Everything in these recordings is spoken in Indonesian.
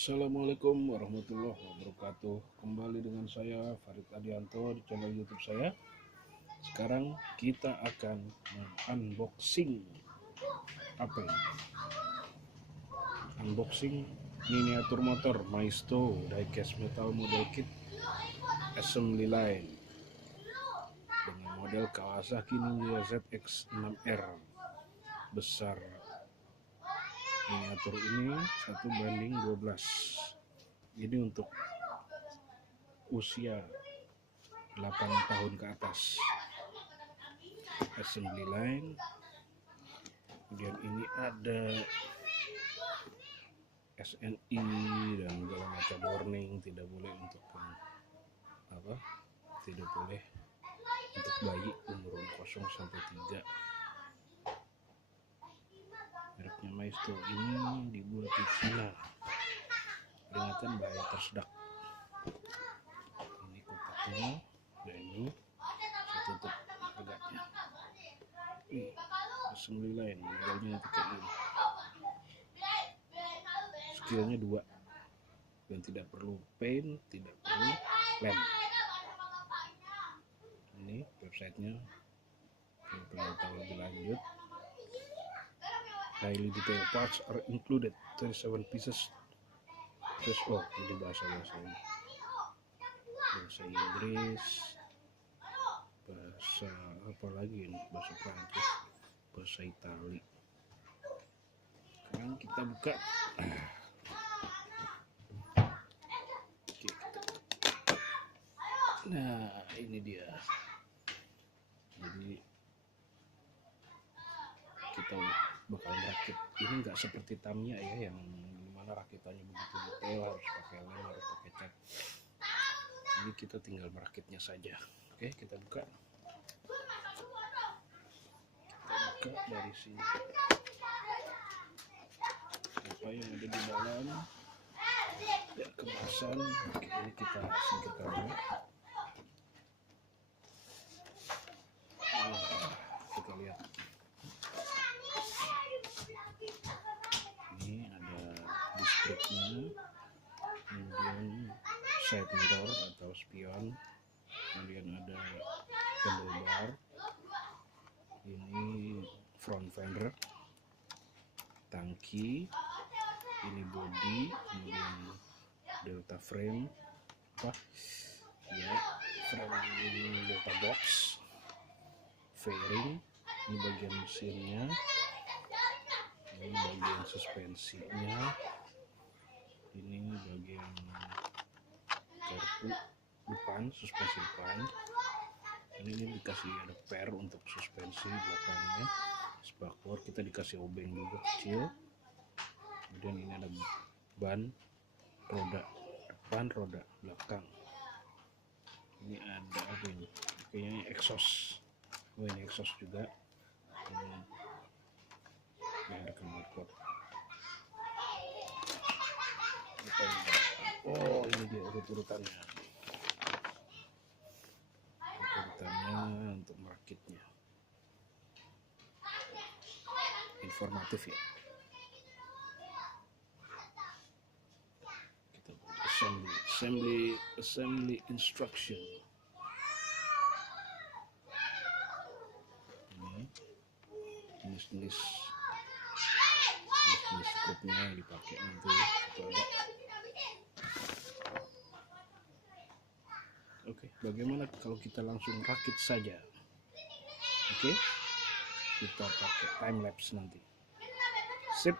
Assalamualaikum warahmatullahi wabarakatuh. Kembali dengan saya Farid Adianto di channel YouTube saya. Sekarang kita akan unboxing apa ini? Unboxing miniatur motor Maisto diecast metal model kit assembly line dengan model Kawasaki Ninja ZX-6R besar. Miniatur ini 1:12. Ini untuk usia 8 tahun ke atas. Assembly line. Kemudian ini ada SNI dan segala macam warning, tidak boleh untuk tidak boleh untuk bayi umur 0 sampai 3. Mereknya Maisto ini dibuat di Cina. Peringatan bahaya tersedak. Ini kotaknya, dan ini saya tutup harganya. Ini assembly line, modelnya nanti kayak ini. Skillnya 2 dan tidak perlu paint, tidak perlu lem. Ini websitenya kalau pengen tahu lebih lanjut. Highly detailed parts are included, 37 pieces. Terus ini bahasa Inggris, bahasa apa lagi ini, bahasa Prancis, bahasa Itali. Sekarang kita buka. Nah, ini dia. Jadi kita bakal merakit. Ini nggak seperti Tamiya ya, yang dimana rakitannya begitu detail, harus pakai lem, harus pakai cat. Ini kita tinggal merakitnya saja. Oke, kita buka. Kita buka dari sini. Apa yang ada di dalam? Ya, kemasan. Oke, ini kita singkirkan dulu. Kita lihat. Ini ada distriknya, kemudian side mirror atau spion, kemudian ada handlebar, ini front fender, tangki, ini body, kemudian delta frame, frame delta box, fairing, ini bagian mesinnya, ini bagian suspensinya, ini bagian garpu depan, suspensi depan. Ini dikasih ada per untuk suspensi belakangnya. Spakbor kita dikasih obeng juga kecil. Kemudian ini ada ban roda depan, roda belakang. Ini ada apa ini? Kayaknya ini exhaust. Ini exhaust juga. Ini ada knalpot. Ini dia urutannya untuk merakitnya. Informatif ya. Kita buat assembly instruction. Ini jenis scope-nya yang dipakai nanti itu ada. Oke, bagaimana kalau kita langsung rakit saja? Oke, kita pakai time lapse nanti. Sip.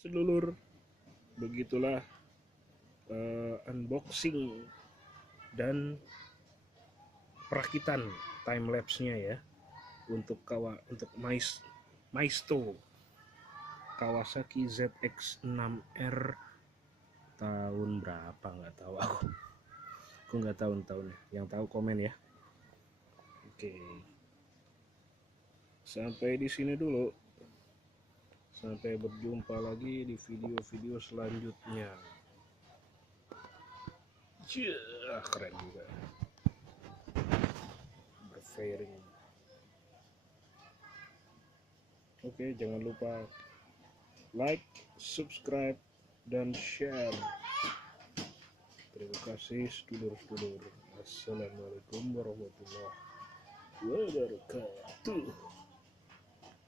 Sedulur, begitulah unboxing dan perakitan time lapse-nya ya untuk Maisto Kawasaki ZX-6R tahun berapa nggak tahu aku nggak tahu tahunnya, yang tahu komen ya. Oke, sampai di sini dulu, sampai berjumpa lagi di video-video selanjutnya. Keren juga berfairing. Oke, jangan lupa like, subscribe, dan share. Terima kasih sedulur-sedulur. Assalamualaikum warahmatullahi wabarakatuh.